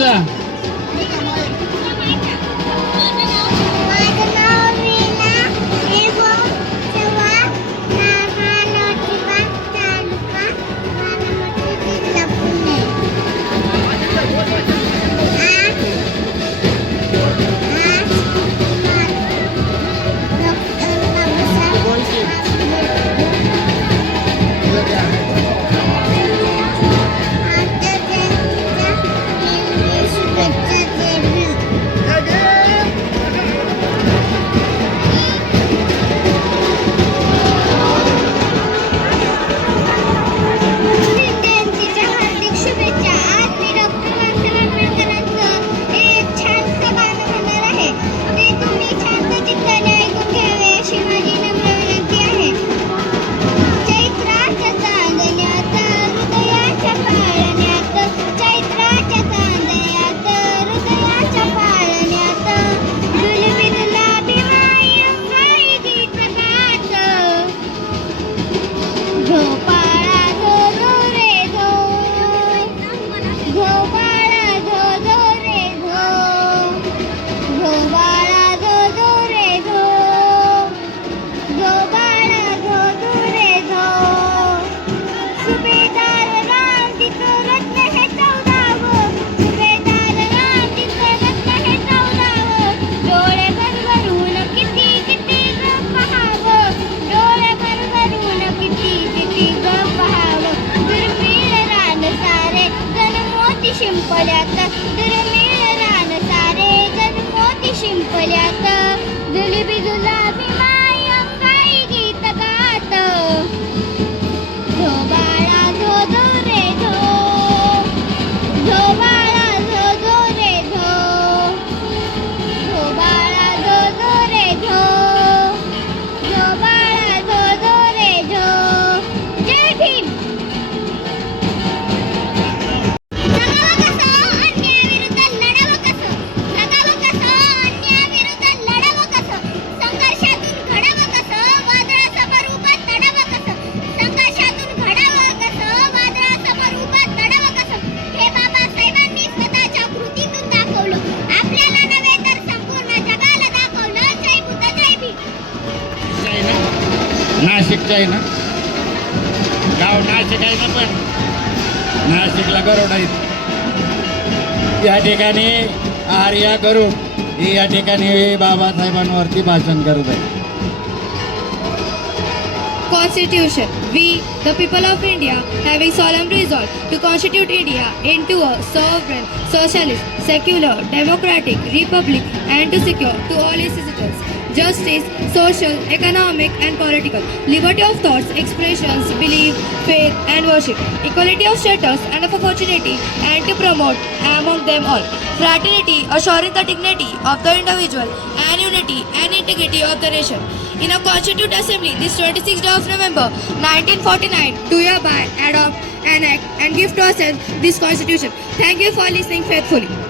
तुझं? शिंपल्यात दुर्मिळ रान सारे जण मोती शिंपल्यात जुलबी जुलाबी माय अंगाई गीत गात झो बाळा झो झो रे झो झो बाळा झो झो रे झो झो बाळा झो झो रे झो झो बाळा झो झो रे झो. जय भीम. नाशिकचं आहे ना गाव? नाशिक आहे ना, पण नाशिकला गरुड आहेत. या ठिकाणी आर्या गरुड ही या ठिकाणी बाबासाहेबांवरती भाषण करत आहे. Constitution. We, the people of India, having solemn resolved to constitute India into a sovereign, socialist, secular, democratic republic and to secure to all its citizens justice, social, economic and political, liberty of thoughts, expressions, belief, faith and worship, equality of status and of opportunity, and to promote among them all fraternity, assuring the dignity of the individual and unity and integrity of the nation. In a Constituent Assembly this 26th day of November 1949, do hereby adopt, enact and give to ourselves this Constitution. Thank you for listening faithfully.